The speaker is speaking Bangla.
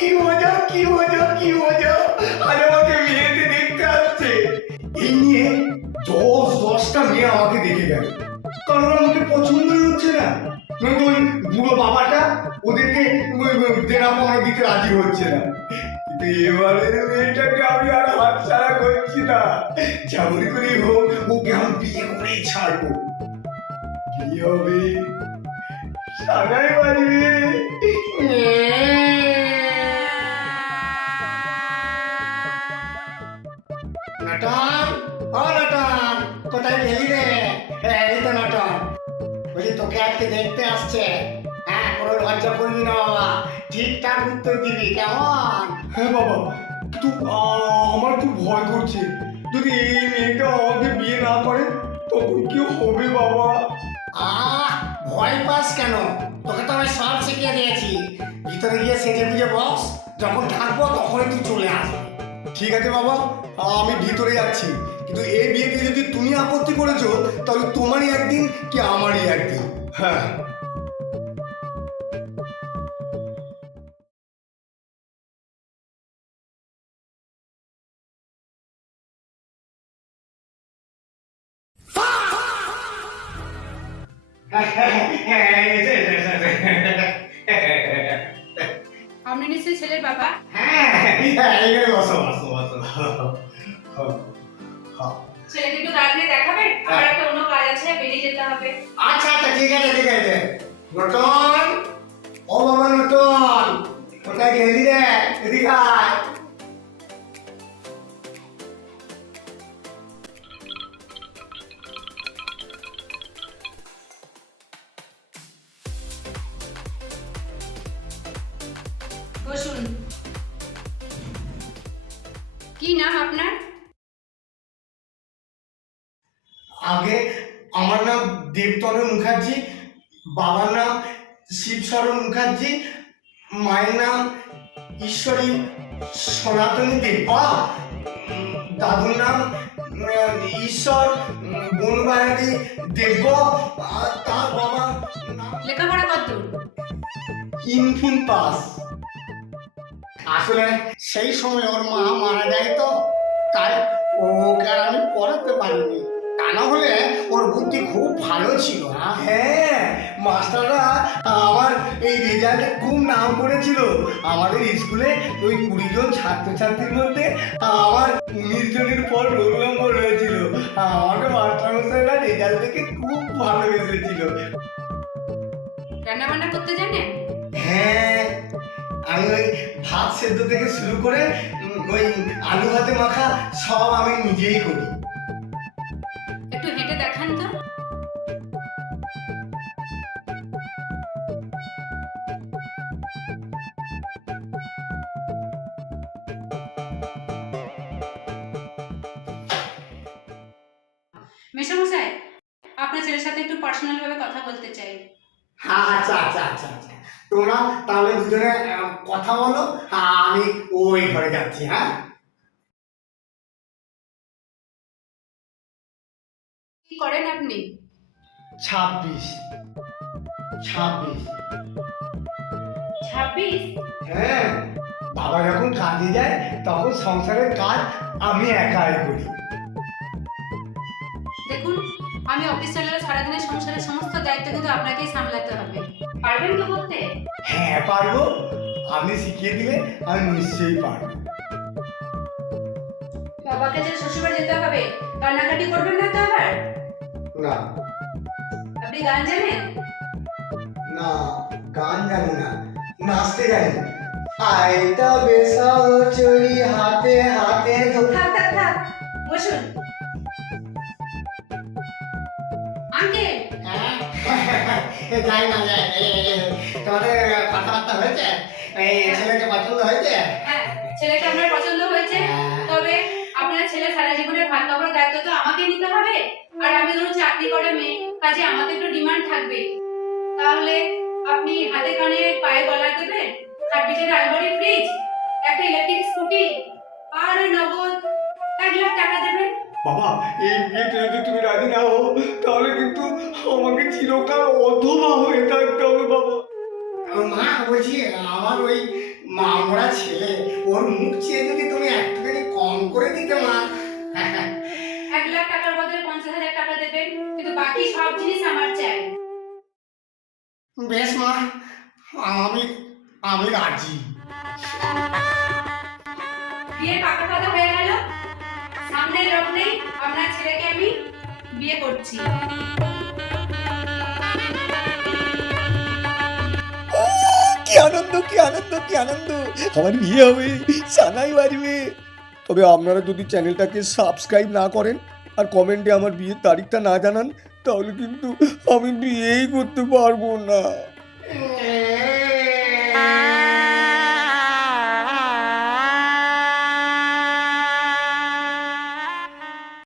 কি মজা কি মজা কি মজা, আজ আমাকে বিয়েতে দেখতে আসছে। এই নিয়ে 10-10টা মেয়ে আমাকে দেখে গেল, কারণ আমাকে পছন্দই হচ্ছে না। নয়তো ওই বুড়ো বাবাটা ওদেরকে দেনা পাওনা দিতে রাজি হচ্ছে না। কিন্তু এবারের মেয়েটাকে আমি আর হাতছাড়া করছি না। যেমন করেই হোক ওকে আমি বিয়ে করেই ছাড়বো। বিয়ে হবে, সানাই বাজবে। নটন, ও নটন, কোথায় গেলি রে? এই তো নটন, বলি তোকে আজকে দেখতে আসছে। হ্যাঁ, কোনো লজ্জা করবি না বাবা, ঠিকঠাক উত্তর দিবি, কেমন? হ্যাঁ বাবা, কিন্তু আমার খুব ভয় করছে। যদি এই মেয়েটা আমাকে বিয়ে না করে তখন কি হবে বাবা? ভয় পাস কেন? তোকে তো আমি সব শিখিয়ে দিয়েছি। ভিতরে গিয়ে সেজে গুজে বস, যখন থাকবো তখনই তুই চলে আসবি। ঠিক আছে বাবা, আমি ভিতরে যাচ্ছি। কিন্তু এই বিয়েতে যদি তুমি আপত্তি করেছো তাহলে তোমারই একদিন কি আমারই একদিন। হ্যাঁ। আপনি নিশ্চয়ই ছেলের বাবা? হ্যাঁ, এখানে বসো বসো বসো। ছেলেকে একটু তাড়াতাড়ি দেখাবেন, আমার একটা অন্য কাজ আছে, বেরিয়ে যেতে হবে। আচ্ছা আচ্ছা, ঠিক আছে ঠিক আছে। নটন, ও বাবা নটন, কোথায় গেলি রে? এদিকে আয়। বসুন। কি নাম আপনার? আগে আমার নাম দেবতনু মুখার্জি, বাবার নাম শিবশরণ মুখার্জি, মায়ের নাম ঈশ্বরী সনাতনী দেবা, দাদুর নাম ঈশ্বর বনবাহারি দেব, আর তার বাবা লেখাপড়া কতদূর? ইনফিন পাস। আসলে সেই সময় ওর মা মারা যায় তো, তাই ওকে আর আমি পড়াতে পারিনি। তা না হলে ওর বুদ্ধি খুব ভালো ছিল। হ্যাঁ, মাস্টাররা আমার এই রেজাল্টে খুব নাম করেছিল। আমাদের স্কুলে ওই 20 জন ছাত্রছাত্রীর মধ্যে আমার 19 জনের পর রোল নম্বর হয়েছিল। আমাকে মাস্টারমশাইরা রেজাল্ট দেখে খুব ভালোবেসেছিল। রান্না বান্না করতে জানেন? হ্যাঁ, আমি ওই ভাত সেদ্ধ থেকে শুরু করে ওই আলু ভাতে মাখা সব আমি নিজেই করি। একটু হেঁটে দেখান তো। মেশামশাই, আপনার ছেলের সাথে একটু পার্সোনাল ভাবে কথা বলতে চাই। হ্যাঁ, আচ্ছা আচ্ছা আচ্ছা আচ্ছা, তোমরা তাহলে দুজনে কথা বলো, আমি ওই ঘরে যাচ্ছি। হ্যাঁ, কি করেন আপনি? 26। 26? হ্যাঁ, বাবা যখন কাজে যায় তখন সংসারের কাজ আমি একাই করি। দেখুন, আমি অফিস চলে গেলে সারাদিনের সংসারের সমস্ত দায়িত্ব কিন্তু আপনাকেই সামলাতে হবে। পারবেন তো করতে? হ্যাঁ পারবো, আপনি শিখিয়ে দিলে আমি নিশ্চয়ই পারবো। বাবাকে যে শ্বশুরবাড়ি যেতে হবে, কান্নাকাটি করবেন না তো আবার? না আপনি গান জানেন? না, গান জানি না, নাচতে জানি। আইটা বেসাও চড়ি হাতে হাতে থাক থাক থাক, বসুন। আঙ্কেল, যাই না যাই, তোমাদের কথাবার্তা হয়েছে? এই ছেলেকে পছন্দ হয়েছে? হ্যাঁ, ছেলেকে আপনার পছন্দ হয়েছে, তবে আপনার ছেলে সারা জীবনের ভাত কাপড়ের দায়িত্ব তো আমাকে নিতে হবে। আর আমি ধরুন চাকরি করে মেয়ে, কাজে আমাদের একটু ডিমান্ড থাকবে। তাহলে আপনি হাতে কানে পায়ে গলা দেবেন, খাট বিছানার আলমারি, ফ্রিজ, একটা ইলেকট্রিক স্কুটি আর নগদ 1 লাখ টাকা দেবেন। বাবা, এই বিয়েতে যদি তুমি রাজি না হও তাহলে কিন্তু আমাকে চিরকাল অধবা হয়ে থাকতে হবে বাবা। মা, বলছি আমার ওই মামরা ছেলে, ওর মুখ চেয়ে যদি তুমি একটুখানি কম করে দিতে মা। 1 লাখ টাকার বদলে 50,000 টাকা দেবেন, কিন্তু বাকি সব জিনিস আমার চাই। বেশ মা, আমি আমি রাজি। বিয়ে পাকা কথা হয়ে গেল। সামনের লগ্নেই আপনার ছেলেকে আমি বিয়ে করছি। কি আনন্দ, কি আনন্দ, কি আনন্দ! আমার বিয়ে হবে, সানাই বাজবে। তবে আপনারা যদি চ্যানেলটাকে সাবস্ক্রাইব না করেন আর কমেন্টে আমার বিয়ের তারিখটা না জানান, তাহলে কিন্তু আমি বিয়েই করতে পারবো না।